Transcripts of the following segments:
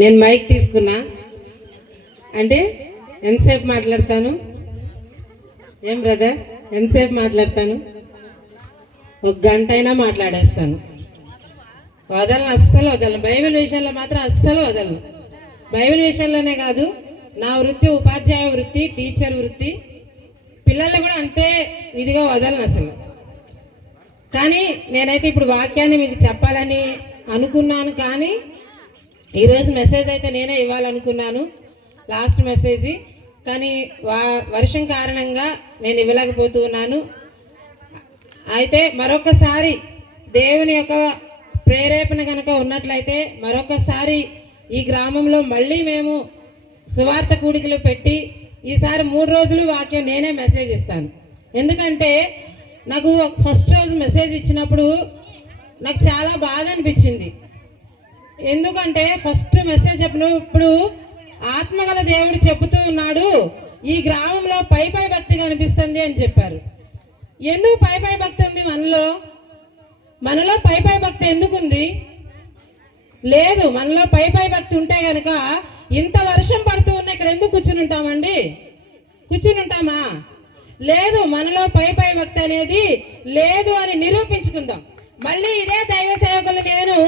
నేను మైక్ తీసుకున్నా అంటే ఎంతసేపు మాట్లాడతాను? ఏం బ్రదర్, ఎంతసేపు మాట్లాడతాను? ఒక గంట అయినా మాట్లాడేస్తాను. వదలను, అస్సలు వదలను. బైబిల్ విషయాల్లో మాత్రం అస్సలు వదలను. బైబిల్ విషయాల్లోనే కాదు, నా వృత్తి ఉపాధ్యాయ వృత్తి, టీచర్ వృత్తి, పిల్లలు కూడా అంతే ఇదిగా వదలను అసలు. కానీ నేనైతే ఇప్పుడు వాక్యాన్ని మీకు చెప్పాలని అనుకున్నాను, కానీ ఈరోజు మెసేజ్ అయితే నేనే ఇవ్వాలనుకున్నాను, లాస్ట్ మెసేజ్. కానీ వర్షం కారణంగా నేను ఇవ్వలేకపోతూ ఉన్నాను. అయితే మరొకసారి దేవుని యొక్క ప్రేరేపణ కనుక ఉన్నట్లయితే మరొకసారి ఈ గ్రామంలో మళ్ళీ మేము సువార్త కూడికలు పెట్టి ఈసారి 3 రోజులు వాక్యం నేనే మెసేజ్ ఇస్తాను. ఎందుకంటే నాకు ఫస్ట్ రోజు మెసేజ్ ఇచ్చినప్పుడు నాకు చాలా బాధ అనిపించింది. ఎందుకంటే ఫస్ట్ మెసేజ్ చెప్పినప్పుడు ఆత్మగల దేవుడు చెబుతూ ఉన్నాడు, ఈ గ్రామంలో పై భక్తి కనిపిస్తుంది అని చెప్పారు. ఎందుకు పై భక్తి ఉంది మనలో పై భక్తి ఎందుకుంది? లేదు, మనలో పై భక్తి ఉంటే గనక ఇంత వర్షం పడుతూ ఉన్న ఇక్కడ ఎందుకు కూర్చుని ఉంటామండి? కూర్చుని ఉంటామా? లేదు, మనలో పై భక్తి అనేది లేదు అని నిరూపించుకుందాం. మళ్ళీ ఇదే దైవ సేవకులు నేను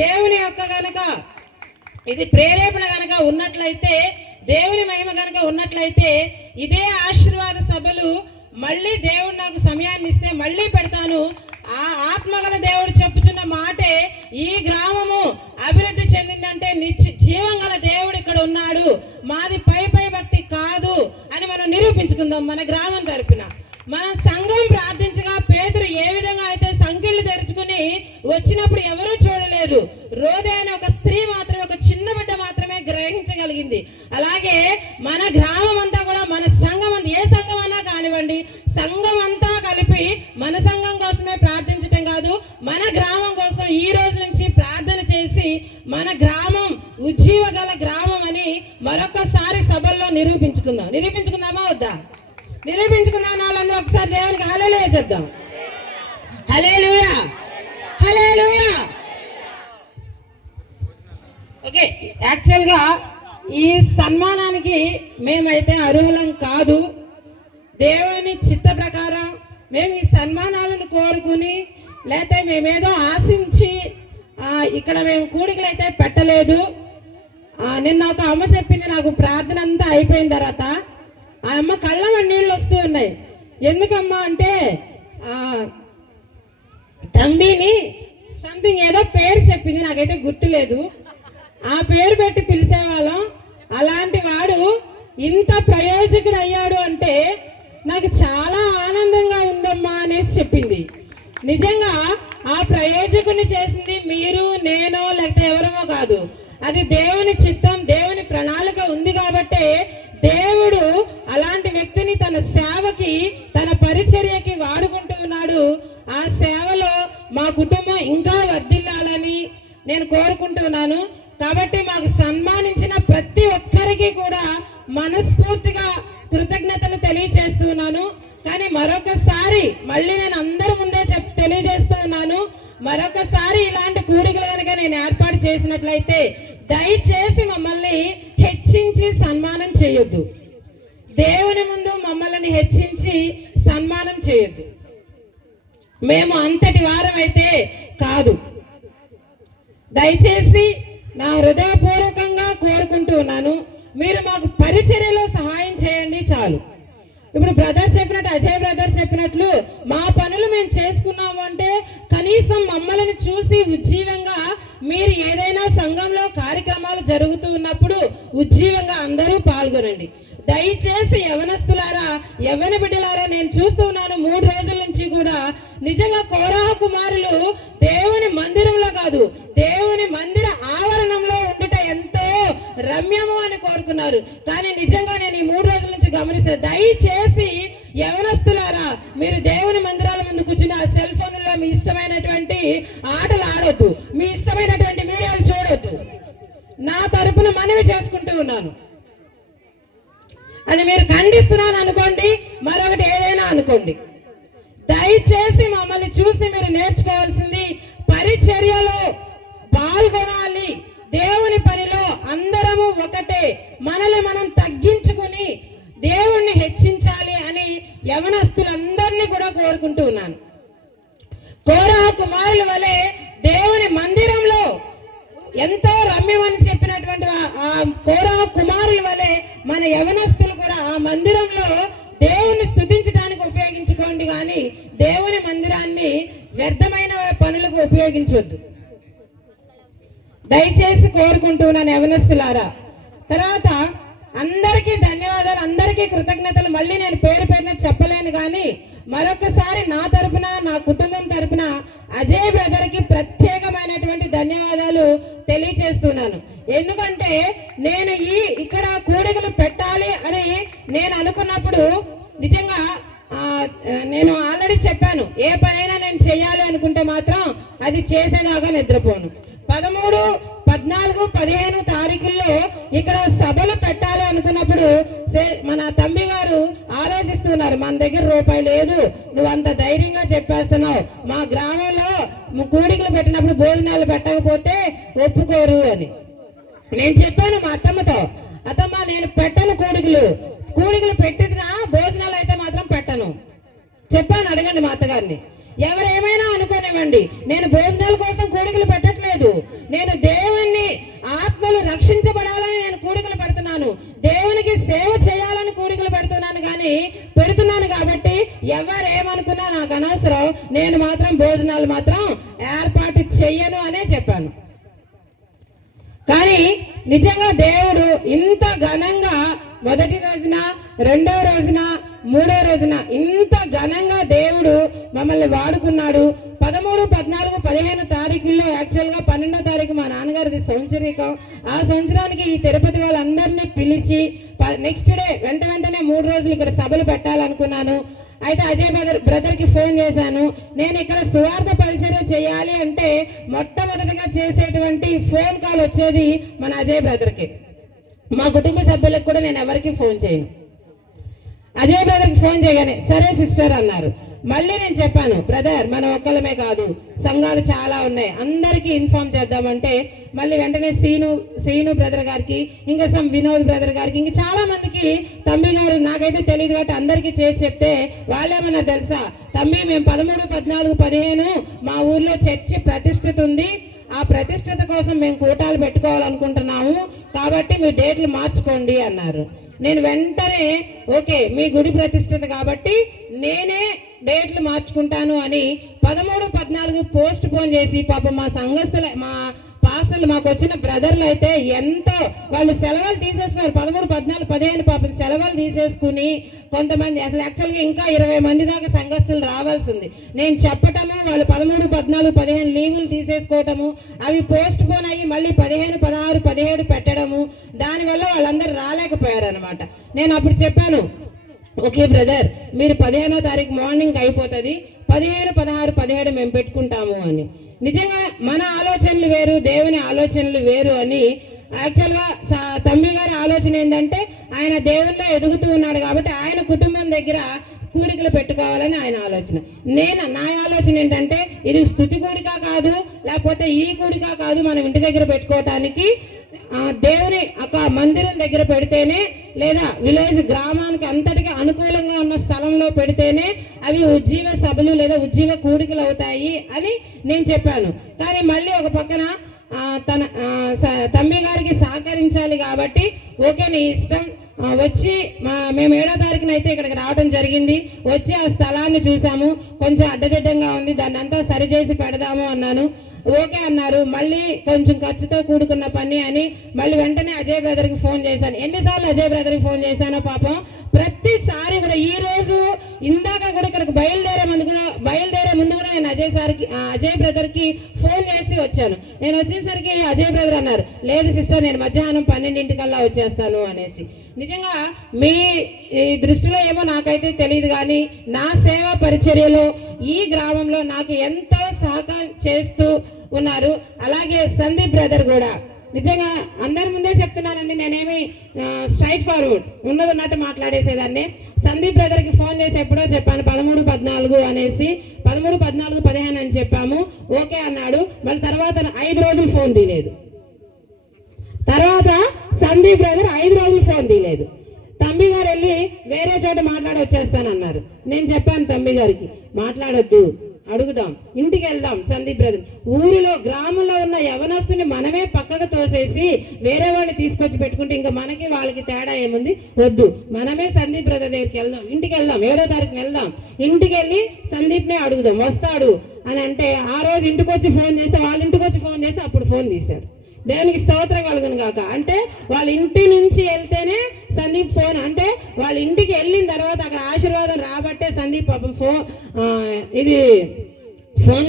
దేవుని యొక్క గనక ఇది ప్రేరేపణ గనక ఉన్నట్లయితే, దేవుని మహిమ గనక ఉన్నట్లయితే ఇదే ఆశీర్వాద సభలు మళ్ళీ దేవుడు నాకు సమయాన్ని ఇస్తే మళ్ళీ పెడతాను. ఆ ఆత్మగల దేవుడు చెప్పుచున్న మాటే, ఈ గ్రామము అభివృద్ధి చెందిందంటే జీవం గల దేవుడు ఇక్కడ ఉన్నాడు, మాది పై భక్తి కాదు అని మనం నిరూపించుకుందాం. మన గ్రామం తరపున మన సంఘం ప్రార్థించగా పేతురు ఏ విధంగా అయితే సంకెళ్ళు తెరుచుకుని వచ్చినప్పుడు ఎవరూ చూడలేదు, రోదే అనే ఒక స్త్రీ మాత్రమే, ఒక చిన్న బిడ్డ మాత్రమే గ్రహించగలిగింది. అలాగే మన గ్రామం అంతా కూడా, మన సంఘం అంతా, ఏ సంఘం అన్నా కానివ్వండి, సంఘం అంతా కలిపి మన సంఘం కోసమే ప్రార్థించటం కాదు, మన గ్రామం కోసం ఈ రోజు నుంచి ప్రార్థన చేసి మన గ్రామం ఉజ్జీవగల గ్రామం అని మరొకసారి సభల్లో నిరూపించుకుందామా వద్దా? నిరూపించుకుందాం. వాళ్ళందరూ ఒకసారి దేవునికి హల్లెలూయా చెప్దాం. హల్లెలూయా, హల్లెలూయా. ఓకే, యాక్చువల్గా ఈ సన్మానానికి మేమైతే అర్హులం కాదు. దేవుని చిత్త ప్రకారం మేము ఈ సన్మానాలను కోరుకుని లేకపోతే మేమేదో ఆశించి ఇక్కడ మేము కూడికలు అయితే పెట్టలేదు. నిన్న ఒక అమ్మ చెప్పింది, నాకు ప్రార్థన అంతా అయిపోయిన తర్వాత ఆ అమ్మ కళ్ళ నీళ్ళు వస్తూ ఉన్నాయి. ఎందుకమ్మా అంటే తంబిని సంథింగ్ ఏదో పేరు చెప్పింది, నాకైతే గుర్తులేదు. ఆ పేరు పెట్టి పిలిచేవాళ్ళం. అలాంటి వాడు ఇంత ప్రయోజకుడు అయ్యాడు అంటే నాకు చాలా ఆనందంగా ఉందమ్మా అనేసి చెప్పింది. నిజంగా ఆ ప్రయోజకుని చేసింది మీరు, నేను, లేకపోతే ఎవరమో కాదు. అది దేవుని చిత్తం, దేవుని ప్రణాళిక ఉంది కాబట్టే దేవుడు అలాంటి వ్యక్తిని తన సేవకి, తన పరిచర్యకి వాడుకుంటూ ఉన్నాడు. ఆ సేవలో మా కుటుంబం ఇంకా వర్ధిల్లాలని నేను కోరుకుంటున్నాను. కాబట్టి మాకు సన్మానించిన ప్రతి ఒక్కరికి కూడా మనస్ఫూర్తిగా కృతజ్ఞతలు తెలియజేస్తున్నాను. కానీ మరొకసారి మళ్ళీ నేను అందరి ముందే తెలియజేస్తూ ఉన్నాను, మరొకసారి ఇలాంటి కూడికలు కనుక నేను ఏర్పాటు చేసినట్లయితే దయచేసి మమ్మల్ని హెచ్చించి సన్మానం చేయొద్దు. దేవుని ముందు మమ్మల్ని హెచ్చించి సన్మానం చేయొద్దు. మేము అంతటి వారం అయితే కాదు. దయచేసి నా హృదయపూర్వకంగా కోరుకుంటూ ఉన్నాను, మీరు మాకు పరిచర్యలో సహాయం చేయండి చాలు. ఇప్పుడు బ్రదర్ చెప్పినట్టు, అజయ్ బ్రదర్ చెప్పినట్లు మా పనులు మేము చేసుకున్నాము అంటే కనీసం మమ్మల్ని చూసి ఉజ్జీవంగా, మీరు ఏదైనా సంఘంలో కార్యక్రమాలు జరుగుతూ ఉన్నప్పుడు ఉజ్జీవంగా అందరూ పాల్గొనండి. దయచేసి యవనస్తులారా, యవన బిడ్డలారా, నేను చూస్తూ ఉన్నాను 3 రోజుల నుంచి కూడా నిజంగా కోరాహ కుమారులు దేవుని మందిరంలో కాదు, దేవుని మందిర ఆవరణంలో ఉండుట ఎంతో రమ్యము అని కోరుకున్నారు. కానీ నిజంగా నేను ఈ 3 రోజుల నుంచి గమనిస్తే, దయచేసి యవనస్తులారా, మీరు దేవుని మందిరాల ముందు కూర్చుని ఆ సెల్ ఫోన్లో మీ ఇష్టమైనటువంటి ఆటలు ఆడొద్దు, మీ ఇష్టమైనటువంటి వీడియోలు చూడొద్దు. నా తరపున మనవి చేసుకుంటూ ఉన్నాను. అది మీరు ఖండిస్తున్నాను అనుకోండి, మరొకటి ఏదైనా అనుకోండి. దయచేసి మమ్మల్ని చూసి మీరు నేర్చుకోవాల్సింది, పరిచర్యలో పాల్గొనాలి, దేవుని పనిలో మనల్ని మనం తగ్గించుకుని దేవుణ్ణి హెచ్చించాలి అని యవనస్తులందరినీ కూడా కోరుకుంటూ ఉన్నాను. కోరహ కుమారుల వలె దేవుని మందిరంలో ఎంతో రమ్యమని చెప్పినటువంటి ఆ కోరహ కుమారుల వలె మన యవనస్తులు కూడా ఆ మందిరంలో దేవుని స్తుతించడానికి ఉపయోగించుకోండి, కానీ దేవుని మందిరాన్ని వ్యర్థమైన పనులకు ఉపయోగించవద్దు. దయచేసి కోరుకుంటున్నాను యవనస్తులారా. తర్వాత అందరికీ ధన్యవాదాలు, అందరికీ కృతజ్ఞతలు. మళ్ళీ నేను పేరు పేరున చెప్పలేను, కానీ మరొకసారి నా తరపున, నా కుటుంబం తరపున అజయ్ బ్రదర్కి ప్రత్యేకమైనటువంటి ధన్యవాదాలు తెలియజేస్తున్నాను. ఎందుకంటే నేను ఇక్కడ కూడికలు పెట్టాలి అని నేను అనుకున్నప్పుడు నిజంగా నేను ఆల్రెడీ చెప్పాను, ఏ పనైనా నేను చేయాలి అనుకుంటే మాత్రం అది చేసేలాగా నిద్రపోను. 13, 14, 15 తారీఖుల్లో ఇక్కడ సభలు పెట్టాలి అనుకున్నప్పుడు మన తమ్మి గారు ఆలోచిస్తున్నారు, మన దగ్గర రూపాయి లేదు, నువ్వు అంత ధైర్యంగా చెప్పేస్తున్నావు, మా గ్రామంలో కూడికలు పెట్టినప్పుడు భోజనాలు పెట్టకపోతే ఒప్పుకోరు అని. నేను చెప్పాను మా అత్తమ్మతో, అత్తమ్మ నేను పెట్టను కూడికలు పెట్టినా భోజనాలు అయితే మాత్రం పెట్టను చెప్పాను. అడగండి మా అత్తగారిని. ఎవరేమైనా అనుకోనివ్వండి, నేను భోజనాల కోసం కూడికలు పెట్టట్లేదు. నేను దేవుణ్ణి ఆత్మలు రక్షించబడాలని నేను కూడికలు పెడుతున్నాను, దేవునికి సేవ చేయాలని కూడికలు పెడుతున్నాను కాబట్టి ఎవరేమనుకున్నా నాకు అనవసరం, నేను మాత్రం భోజనాలు మాత్రం ఏర్పాటు చెయ్యను అనే చెప్పాను. కానీ నిజంగా దేవుడు ఇంత ఘనంగా మొదటి రోజున, రెండో రోజున, మూడో రోజున ఇంత ఘనంగా దేవుడు మమ్మల్ని వాడుకున్నాడు. 13, 14, 15 తారీఖుల్లో యాక్చువల్గా 12వ తారీఖు మా నాన్నగారిది సంవత్సరీకం. ఆ సంవత్సరానికి ఈ తిరుపతి వాళ్ళందరినీ పిలిచి నెక్స్ట్ డే వెంటనే 3 రోజులు ఇక్కడ సభలు పెట్టాలనుకున్నాను. అయితే అజయ్ బ్రదర్కి ఫోన్ చేశాను, నేను ఇక్కడ సువార్త పరిచర్య చేయాలి అంటే మొట్టమొదటిగా చేసేటువంటి ఫోన్ కాల్ వచ్చేది మన అజయ్ బ్రదర్కి. మా కుటుంబ సభ్యులకు కూడా నేను ఎవరికి ఫోన్ చేయను. అజయ్ బ్రదర్కి ఫోన్ చేయగానే సరే సిస్టర్ అన్నారు. మళ్ళీ నేను చెప్పాను, బ్రదర్ మనం ఒక్కలమే కాదు, సంఘాలు చాలా ఉన్నాయి, అందరికీ ఇన్ఫార్మ్ చేద్దామంటే మళ్ళీ వెంటనే సీను బ్రదర్ గారికి, ఇంకా వినోద్ బ్రదర్ గారికి, ఇంకా చాలా మందికి తమ్మి గారు నాకైతే తెలియదు కాబట్టి అందరికీ చేసి చెప్తే వాళ్ళేమన్నా తెలుసా, తమ్మి మేము 13, 14, 15 మా ఊర్లో చర్చి ప్రతిష్ఠిత ఉంది, ఆ ప్రతిష్ఠిత కోసం మేము కూటాలు పెట్టుకోవాలనుకుంటున్నాము, కాబట్టి మీ డేట్లు మార్చుకోండి అన్నారు. నేను వెంటనే ఓకే మీ గుడి ప్రతిష్ఠిత కాబట్టి నేనే డేట్లు మార్చుకుంటాను అని 13, 14 పోస్ట్ పోన్ చేసి పాపం మా సంఘస్థులు, మా పాస్టర్లు, మాకు వచ్చిన బ్రదర్లు అయితే ఎంతో వాళ్ళు సెలవులు తీసేస్తున్నారు. 13, 14, 15 పాపం సెలవులు తీసేసుకుని కొంతమంది అసలు యాక్చువల్గా ఇంకా 20 మంది దాకా సంఘస్థులు రావాల్సింది. నేను చెప్పటము, వాళ్ళు 13, 14, 15 లీవులు తీసేసుకోవటము, అవి పోస్ట్ పోన్ అయ్యి మళ్ళీ 15, 16, 17 పెట్టడము, దానివల్ల వాళ్ళందరూ రాలేకపోయారు అనమాట. నేను అప్పుడు చెప్పాను, ఓకే బ్రదర్ మీరు 15వ తారీఖు మార్నింగ్ అయిపోతుంది, 15, 16, 17 మేము పెట్టుకుంటాము అని. నిజంగా మన ఆలోచనలు వేరు, దేవుని ఆలోచనలు వేరు అని. యాక్చువల్గా తమ్మి గారి ఆలోచన ఏంటంటే ఆయన దేవుల్లో ఎదుగుతూ ఉన్నాడు కాబట్టి ఆయన కుటుంబం దగ్గర కూడికలు పెట్టుకోవాలని ఆయన ఆలోచన. నా ఆలోచన ఏంటంటే ఇది స్తుతి కూడిక కాదు, లేకపోతే ఈ కూడిక కాదు, మనం ఇంటి దగ్గర పెట్టుకోవటానికి దేవుని ఒక మందిరం దగ్గర పెడితేనే, లేదా విలేజ్ గ్రామానికి అంతటికి అనుకూలంగా ఉన్న స్థలంలో పెడితేనే అవి ఉజ్జీవ సభలు లేదా ఉజ్జీవ కూడికలు అవుతాయి అని నేను చెప్పాను. కానీ మళ్ళీ ఒక పక్కన తమ్మి గారికి సహకరించాలి కాబట్టి ఓకే నీ ఇష్టం, వచ్చి మేము 7వ తారీఖున అయితే ఇక్కడికి రావడం జరిగింది. వచ్చి ఆ స్థలాన్ని చూసాము, కొంచెం అడ్డదిడ్డంగా ఉంది, దాన్ని అంతా సరిచేసి పెడదాము అన్నాను. ఓకే అన్నారు. మళ్ళీ కొంచెం ఖర్చుతో కూడుకున్న పని అని మళ్ళీ వెంటనే అజయ్ బ్రదర్కి ఫోన్ చేశాను. ఎన్నిసార్లు అజయ్ బ్రదర్కి ఫోన్ చేశానో పాపం ప్రతిసారి కూడా. ఈ రోజు ఇందాక కూడా ఇక్కడికి బయలుదేరే ముందు కూడా నేను అజయ్ బ్రదర్కి ఫోన్ చేసి వచ్చాను. నేను వచ్చేసరికి అజయ్ బ్రదర్ అన్నారు, లేదు సిస్టర్ నేను మధ్యాహ్నం 12 వచ్చేస్తాను అనేసి. నిజంగా మీ దృష్టిలో ఏమో నాకైతే తెలియదు, కానీ నా సేవా పరిచర్యలో ఈ గ్రామంలో నాకు ఎంతో సహకారం చేస్తూ ఉన్నారు. అలాగే సందీప్ బ్రదర్ కూడా నిజంగా అందరి ముందే చెప్తున్నానండి, నేనేమి స్ట్రైట్ ఫార్వర్డ్ ఉన్నట్టు మాట్లాడేసేదాన్ని. సందీప్ బ్రదర్కి ఫోన్ చేసి ఎప్పుడో చెప్పాను 13, 14 అనేసి, 13, 14, 15 అని చెప్పాము. ఓకే అన్నాడు. మళ్ళీ తర్వాత 5 రోజులు ఫోన్ తీయలేదు. తర్వాత సందీప్ బ్రదర్ 5 రోజులు ఫోన్ తీయలేదు. తమ్మి గారు వెళ్ళి వేరే చోట మాట్లాడి వచ్చేస్తానన్నారు. నేను చెప్పాను తమ్మి గారికి, మాట్లాడొద్దు, అడుగుదాం, ఇంటికి వెళ్దాం. సందీప్ బ్రదర్ ఊరిలో గ్రామంలో ఉన్న యవనస్తుని మనమే పక్కకు తోసేసి వేరే వాళ్ళని తీసుకొచ్చి పెట్టుకుంటే ఇంకా మనకి వాళ్ళకి తేడా ఏముంది? వద్దు, మనమే సందీప్ బ్రదర్ దగ్గరికి వెళ్దాం, ఇంటికి వెళ్దాం, 7వ తారీఖున వెళ్దాం, ఇంటికి వెళ్ళి సందీప్నే అడుగుదాం, వస్తాడు అని అంటే ఆ రోజు ఇంటికి వచ్చి ఫోన్ చేస్తే, వాళ్ళ ఇంటికి వచ్చి ఫోన్ చేస్తే అప్పుడు ఫోన్ తీశాడు. దేవునికి స్తోత్రం కలుగును గాక. అంటే వాళ్ళ ఇంటి నుంచి వెళ్తేనే సందీప్ ఫోన్, అంటే వాళ్ళ ఇంటికి వెళ్ళిన తర్వాత అక్కడ ఆశీర్వాదం రాబట్టే సందీప్ పాపం ఫోన్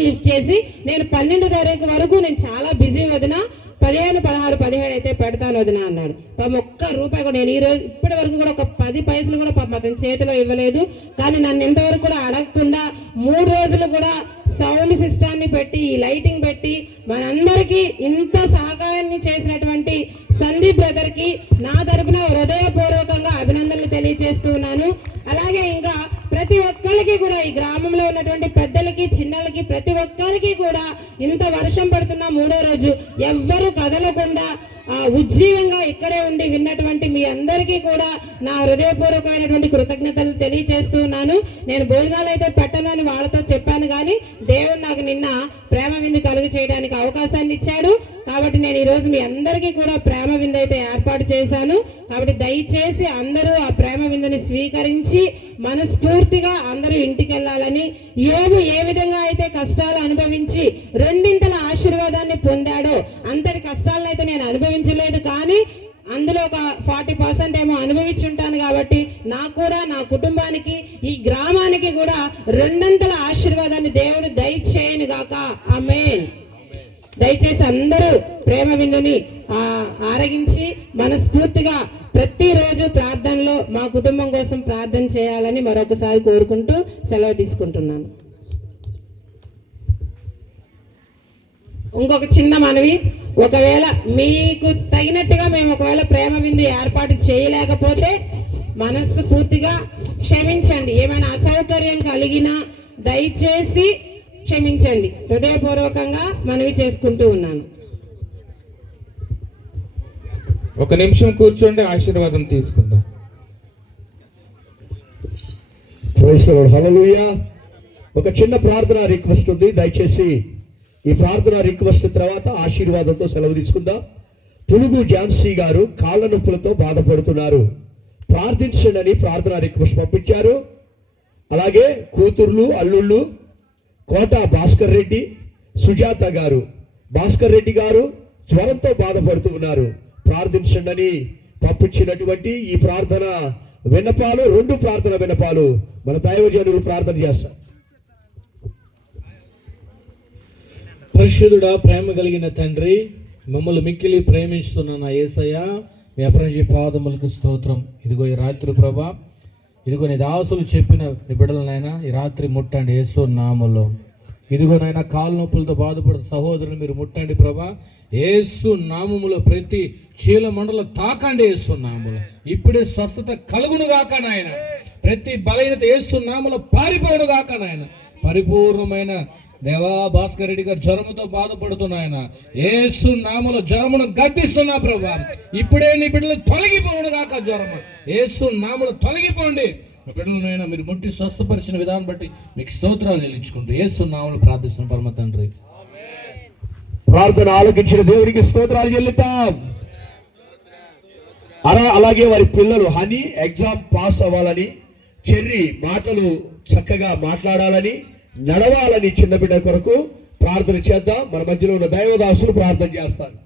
లిఫ్ట్ చేసి, నేను 12వ తారీఖు వరకు నేను చాలా బిజీ వదిన, 15, 16, 17 అయితే పెడతాను వదిన అన్నాడు. పాపం ఒక్క రూపాయి కూడా నేను ఈ రోజు ఇప్పటి వరకు కూడా ఒక 10 పైసలు కూడా పాపం అతని చేతిలో ఇవ్వలేదు. కానీ నన్ను ఇంతవరకు కూడా అడగకుండా 3 రోజులు కూడా సౌండ్ సిస్టాన్ని పెట్టి, ఈ లైటింగ్ పెట్టి మనందరికీ ఇంత సహకారాన్ని చేసినటువంటి సందీప్ బ్రదర్ కి నా తరపున హృదయపూర్వకంగా అభినందనలు తెలియజేస్తున్నాను. అలాగే ఇంకా ప్రతి ఒక్కరికి కూడా, ఈ గ్రామంలో ఉన్నటువంటి పెద్దలకి, చిన్నలకి, ప్రతి ఒక్కరికి కూడా ఇంత వర్షం పడుతున్న 3వ రోజు ఎవ్వరు కదలకుండా ఉజ్జీవంగా ఇక్కడే ఉండి విన్నటువంటి మీ అందరికీ కూడా నా హృదయపూర్వకమైనటువంటి కృతజ్ఞతలు తెలియజేస్తున్నాను. నేను భోజనాలు అయితే పెట్టనని వాళ్ళతో చెప్పాను, కానీ దేవుడు నాకు నిన్న ప్రేమ విందు కలుగు చేయడానికి అవకాశాన్ని ఇచ్చాడు. కాబట్టి నేను ఈరోజు మీ అందరికీ కూడా ప్రేమ విందు అయితే ఏర్పాటు చేశాను. కాబట్టి దయచేసి అందరూ ఆ ప్రేమ విందుని స్వీకరించి మనస్ఫూర్తిగా అందరూ ఇంటికి వెళ్ళాలని, యోబు ఏ విధంగా అయితే కష్టాలు అనుభవించి 2 ఆశీర్వాదాన్ని పొందాడో అంతటి కష్టాలను అయితే నేను అనుభవించలేదు, కానీ అందులో ఒక 40% ఏమో అనుభవించుంటాను. కాబట్టి నాకు కూడా, నా కుటుంబానికి, ఈ గ్రామానికి కూడా 2 ఆశీర్వాదాన్ని దేవుడు దయచేయను గాక. ఆమేన్. దయచేసి అందరూ ప్రేమ విందుని ఆరగించి మనస్ఫూర్తిగా ప్రతిరోజు ప్రార్థనలో మా కుటుంబం కోసం ప్రార్థన చేయాలని మరొకసారి కోరుకుంటూ సెలవు తీసుకుంటున్నాను. ఇంకొక చిన్న మనవి, ఒకవేళ మీకు తగినట్టుగా మేము ఒకవేళ ప్రేమ విందు ఏర్పాటు చేయలేకపోతే మనస్సు పూర్తిగా క్షమించండి. ఏమైనా అసౌకర్యం కలిగినా దయచేసి క్షమించండి. హృదయపూర్వకంగా మనవి చేసుకుంటూ ఉన్నాను. ఒక నిమిషం కూర్చోండి, ఆశీర్వాదం తీసుకుందాం. హల్లెలూయా. ఒక చిన్న ప్రార్థన రిక్వెస్ట్ ఉంది, దయచేసి ఈ ప్రార్థన రిక్వెస్ట్ తర్వాత ఆశీర్వాదంతో సెలవు తీసుకుందాం. పులుగు ఝాన్సీ గారు కాళ్ళ నొప్పులతో బాధపడుతున్నారు, ప్రార్థించండి ప్రార్థన రిక్వెస్ట్ పంపించారు. అలాగే కూతుర్లు, అల్లుళ్ళు కోట భాస్కర్ రెడ్డి, సుజాత గారు, భాస్కర్ రెడ్డి గారు జ్వరంతో బాధపడుతూ ఉన్నారు, ప్రార్థించండి పంపించినటువంటి ఈ ప్రార్థన విన్నపాలు, 2 ప్రార్థన విన్నపాలు మన దైవజనులు ప్రార్థన చేస్తారు. పరిశుద్ధుడా, ప్రేమ కలిగిన తండ్రి, మమ్మల్ని మిక్కిలి ప్రేమించుతున్న నా యేసయ్య, మీ అపరంజి పాదములకు స్తోత్రం. ఇదిగో ఈ రాత్రి ప్రభా, ఇదిగో నీ దాసులు చెప్పిన నీ బిడ్డలనైనా ఈ రాత్రి ముట్టండి యేసు నామములో. ఇదిగో నాయన కాలు నొప్పులతో బాధపడుతున్న సహోదరులు మీరు ముట్టండి ప్రభా, యేసు నామములో ప్రతి చీల మండల తాకండి యేసు నామములో. ఇప్పుడే స్వస్థత కలుగును గాక నాయన, ప్రతి బలహీనత యేసు నామములో పారిపోవును గాక నాయన. పరిపూర్ణమైన దేవా, భాస్కర్ రెడ్డి గారు జ్వరముతో బాధపడుతున్నాయన, యేసు నామములో జ్వరమును గద్దిస్తున్నా ప్రభా, ఇప్పుడే నీ బిడ్డలు తొలగిపోవును గాక. జ్వరము యేసు నామములో తొలగిపోండి. మీ బిడ్డలనైనా మీరు ముట్టి స్వస్థపరిచిన విధానం బట్టి మీకు స్తోత్రాలు చెల్లించుకుంటూ యేసు నామములో ప్రార్థిస్తున్న పరమ తండ్రి. ప్రార్థన ఆలకించిన దేవునికి స్తోత్రాలు చెల్లిద్దాం. అలాగే వారి పిల్లలు హనీ ఎగ్జామ్ పాస్ అవ్వాలని, చెర్రీ మాటలు చక్కగా మాట్లాడాలని, నడవాలని చిన్న బిడ్డ కొరకు ప్రార్థన చేద్దాం. మన మధ్యలో ఉన్న దైవదాసులు ప్రార్థన చేస్తాను.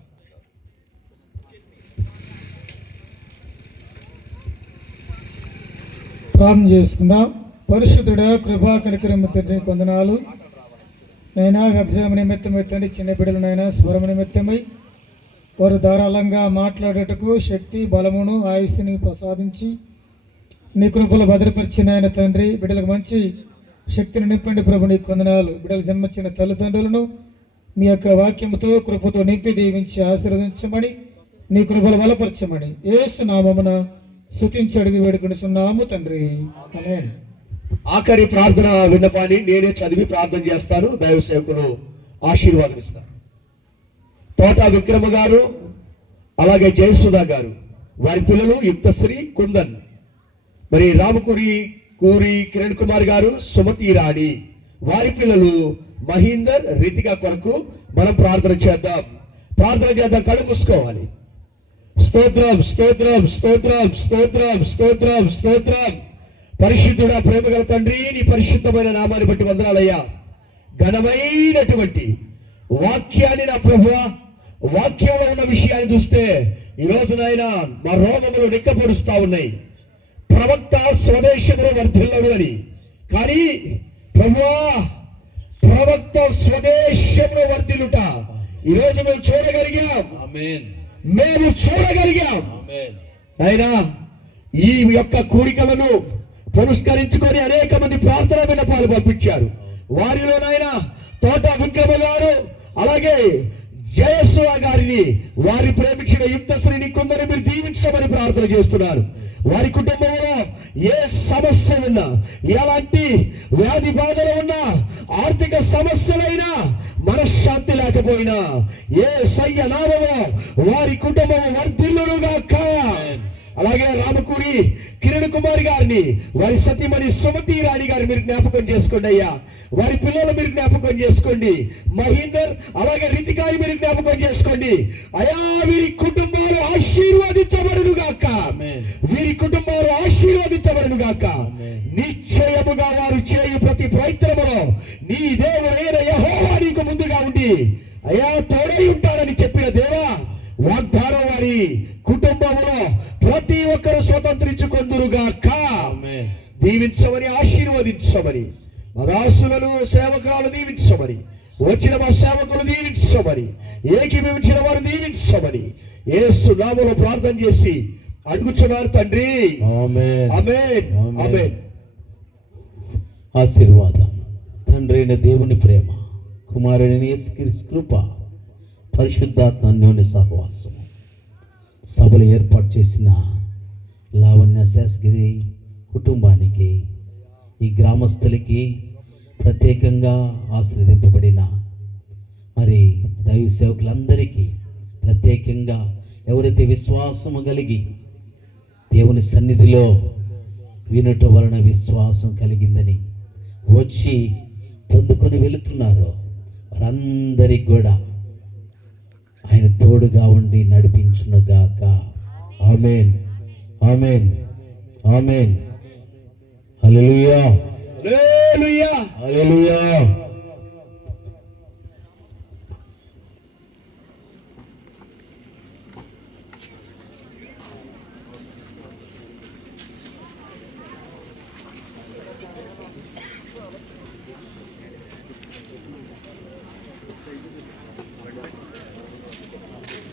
ప్రార్థన చేసుకుందాం. పరిశుద్ధుడా, కృపా కనికరము తండ్రి వందనాలు. నైనా వ్యవసాయం నిమిత్తమై తండ్రి చిన్న బిడ్డలనైనా స్వరం నిమిత్తమై వారు ధారాళంగా మాట్లాడేటకు శక్తి, బలమును, ఆయుష్ని ప్రసాదించి నీ కృపలు భద్రపరిచిన ఆయన తండ్రి, బిడ్డలకు మంచి శక్తిని నింపండి ప్రభు. నీకు వందనాలు. బిడ్డలు జన్మచ్చిన తల్లిదండ్రులను మీ యొక్క వాక్యముతో, కృపతో నింపి దీవించి ఆశీర్వదించమని, నీ కృపలు బలపరచమని యేసు నామమున స్తుతించి అడిగి వేడుకొనిచున్నాము తండ్రి. ఆమేన్. ఆఖరి ప్రార్థన విన్నపాన్ని నేనే చదివి ప్రార్థన చేస్తాను. దైవ సేవకులు ఆశీర్వాదం ఇస్తారు. తోట విక్రమ గారు, అలాగే జయసుధా గారు వారి పిల్లలు యుక్తశ్రీ కుందన్, మరి కూరి కిరణ్ కుమార్ గారు, సుమతి రాణి, వారి పిల్లలు మహీందర్, రితిక కొరకు మనం ప్రార్థన చేద్దాం. కళ్ళు మూసుకోవాలి. స్తోత్రం స్తోత్రం స్తోత్రం స్తోత్రం స్తోత్రం స్తోత్రం. పరిశుద్ధుడా, ప్రేమగల తండ్రి, నీ పరిశుద్ధమైన నామాన్ని బట్టి వందనాలయ్యా. ఘనమైనటువంటి వాక్యాన్ని నా ప్రభువా, వాక్యంలో ఉన్న విషయాన్ని చూస్తే ఈ రోజు నాయన మా రోగములు నిక్కపరుస్తా ఉన్నాయి. ప్రవక్త స్వదేశంలో వర్ధిల్లడు అని, కానీ ప్రభువా, ప్రవక్త స్వదేశంలో వర్ధిల్లుట ఈరోజు మేము చూడగలిగాం. అయినా ఈ యొక్క కూడికలను పురస్కరించుకొని అనేక మంది ప్రార్థన విన్నపాలు పంపించారు. వారిలోనైనా తోట విక్రమ గారు, అలాగే జయసుర గారిని, వారి ప్రేమించిన యుక్తశ్రీని కొందరు మీరు దీవించమని ప్రార్థన చేస్తున్నారు. వారి కుటుంబంలో ఏ సమస్య ఉన్నా, ఎలాంటి వ్యాధి బాధలు ఉన్నా, ఆర్థిక సమస్యలైనా, మనశ్శాంతి లేకపోయినా, ఏ సయ్య నామమో వారి కుటుంబం వర్ధిల్లుగాక. అలాగే రామకూరి కిరణ్ కుమార్ గారిని, వారి సతీమణి సుమతి రాణి గారిని మీరు జ్ఞాపకం చేసుకోండి అయ్యా. వారి పిల్లలు మీరు జ్ఞాపకం చేసుకోండి. మహీందర్, అలాగే రితికాని మీరు జ్ఞాపకం చేసుకోండి అయ్యా. వీరి కుటుంబాలు ఆశీర్వదించబడును గాక. వీరి కుటుంబాలు ఆశీర్వదించబడును గాక. నిశ్చయముగా వారు చేయు ప్రతి ప్రయత్నములో నీ దేవుడైన యెహోవా నీకు ముందుగా ఉండి అయ్యా తోడై ఉంటాడని చెప్పిన దేవా, వాగ్దానం వారి కుటుంబంలో ప్రతి ఒక్కరు స్వతంత్రించుకొందురుగాక. దీవించమని, ఆశీర్వదించమని, మా దాసులను సేవకులను దీవించమని, వచ్చిన మా సేవకులు దీవించమని, ఏకీభవించిన వారు దీవించమని యేసు నామములో ప్రార్థన చేసి అడుగుచున్నారు తండ్రి. ఆమేన్, ఆమేన్, ఆమేన్. ఆశీర్వాదం. తండ్రి అయిన దేవుని ప్రేమ, కుమారుని యేసుక్రీస్తు కృప, పరిశుద్ధాత్మ అన్యోన్య సహవాసం, సభలు ఏర్పాటు చేసిన లావణ్య శాస్త్రి కుటుంబానికి, ఈ గ్రామస్తులకి, ప్రత్యేకంగా ఆశీర్వదింపబడిన మరి దైవ సేవకులందరికీ, ప్రత్యేకంగా ఎవరైతే విశ్వాసము కలిగి దేవుని సన్నిధిలో వినుట వలన విశ్వాసం కలిగిందని వచ్చి పొందుకొని వెళుతున్నారో వారందరికి కూడా ఆయన తోడుగా ఉండి నడిపించునుగాక. ఆమేన్, ఆమేన్, ఆమేన్. హల్లెలూయా, హల్లెలూయా, హల్లెలూయా.